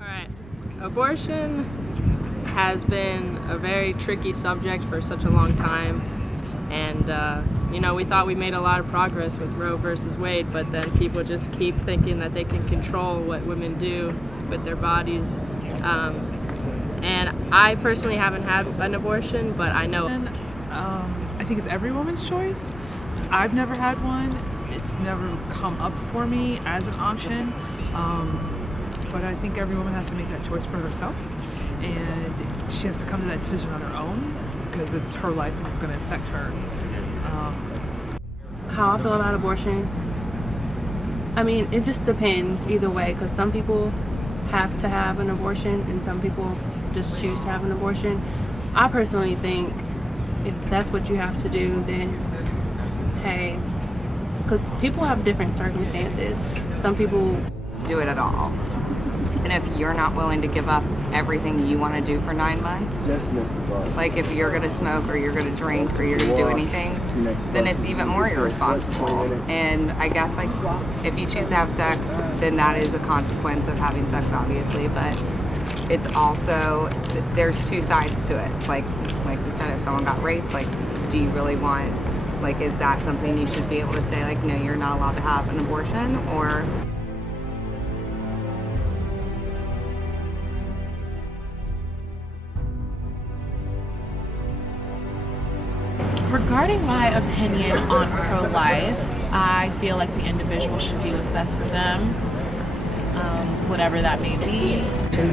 All right. Abortion has been a very tricky subject for such a long time. And, we thought we made a lot of progress with Roe versus Wade, but then people just keep thinking that they can control what women do with their bodies. And I personally haven't had an abortion, but I know. I think it's every woman's choice. I've never had one. It's never come up for me as an option. But I think every woman has to make that choice for herself. And she has to come to that decision on her own because it's her life and it's going to affect her. How I feel about abortion? I mean, it just depends either way, because some people have to have an abortion and some people just choose to have an abortion. I personally think if that's what you have to do, then hey, because people have different circumstances. Some people do it at all. And if you're not willing to give up everything you want to do for 9 months, like if you're going to smoke or you're going to drink or you're going to do anything, then it's even more irresponsible. And I guess like if you choose to have sex, then that is a consequence of having sex, obviously. But it's also, there's two sides to it. Like you said, if someone got raped, like do you really want, like is that something you should be able to say like, no, you're not allowed to have an abortion? Or regarding my opinion on pro-life, I feel like the individual should do what's best for them, whatever that may be.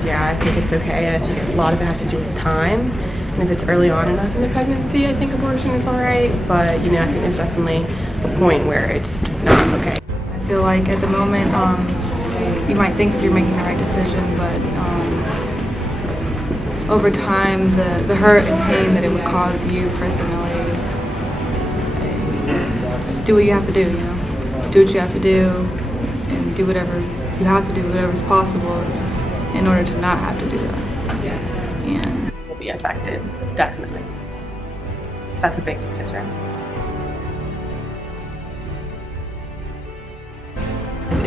Yeah, I think it's okay. I think a lot of it has to do with time. And if it's early on enough in the pregnancy, I think abortion is all right. But, I think there's definitely a point where it's not okay. I feel like at the moment, you might think that you're making the right decision, but over time, the hurt and pain that it would cause you personally, just do what you have to do, Do what you have to do and do whatever you have to do, whatever's possible in order to not have to do that. And will be affected, definitely. Because that's a big decision.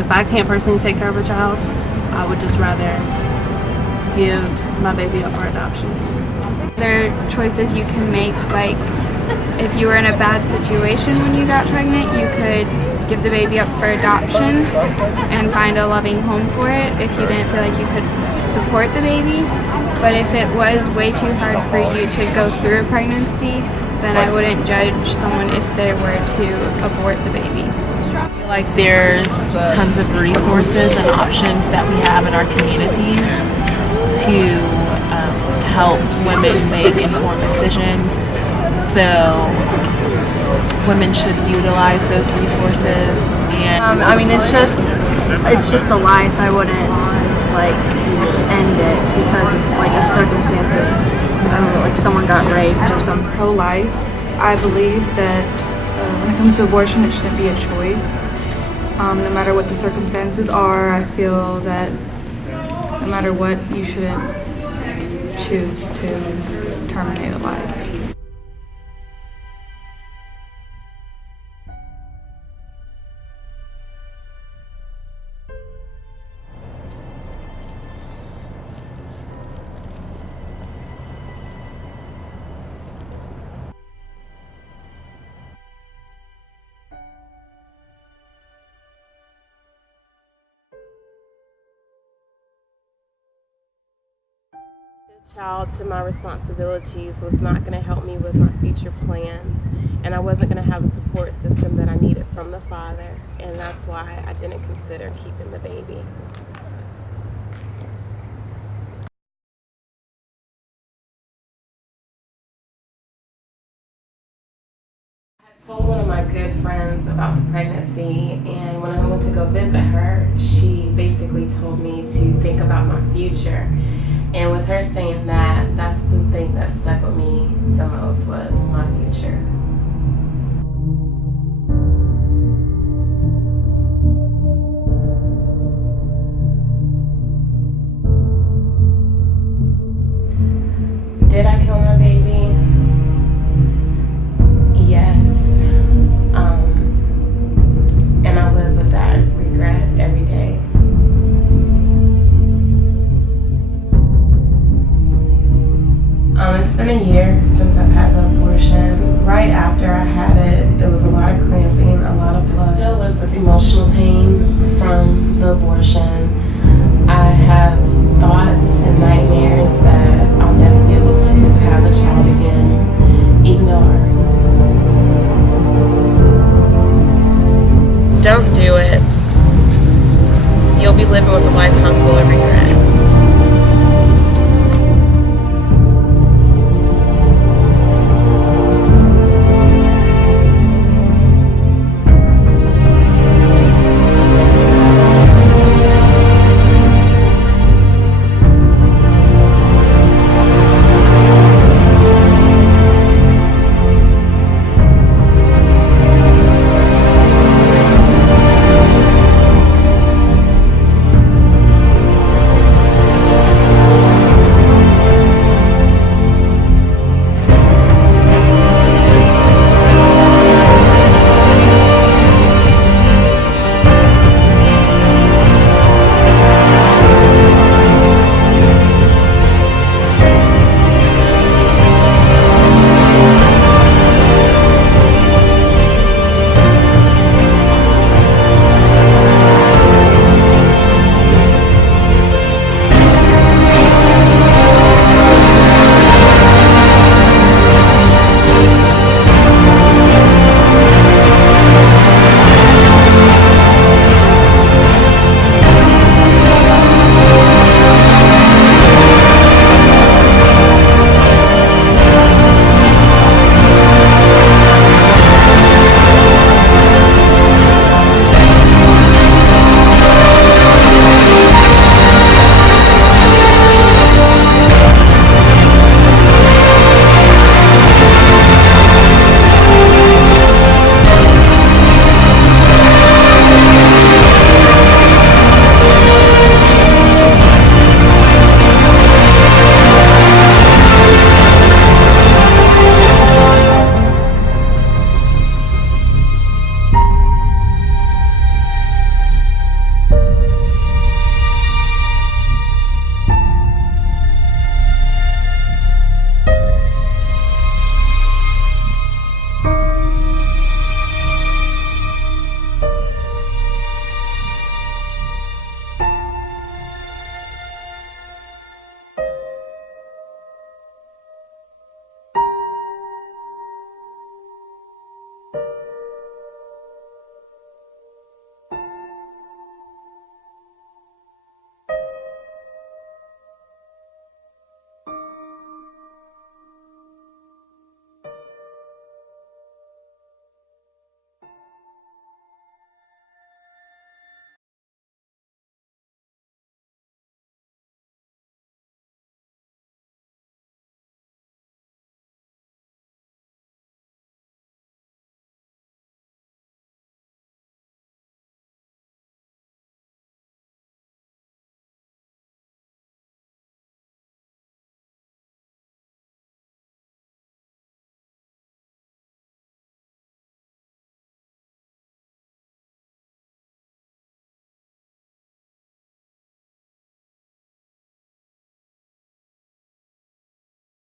if I can't personally take care of a child, I would just rather give my baby up for adoption. There are choices you can make, like if you were in a bad situation when you got pregnant, you could give the baby up for adoption and find a loving home for it if you didn't feel like you could support the baby. But if it was way too hard for you to go through a pregnancy, then I wouldn't judge someone if they were to abort the baby. I feel like there's tons of resources and options that we have in our communities to help women make informed decisions. So women should utilize those resources. And I mean, it's just a life. I wouldn't end it because of a circumstance of, I don't know, like someone got raped or something. Pro-life, I believe that when it comes to abortion, it shouldn't be a choice. No matter what the circumstances are, I feel that no matter what, you shouldn't choose to terminate a life. Child to my responsibilities was not going to help me with my future plans, and I wasn't going to have a support system that I needed from the father, and that's why I didn't consider keeping the baby. I told one of my good friends about the pregnancy, and when I went to go visit her, she basically told me to think about my future. And with her saying that, that's the thing that stuck with me the most, was my future. Did I kill my baby? Yes. And I live with that regret every day. don't do it, you'll be living with a lifetime full of regret.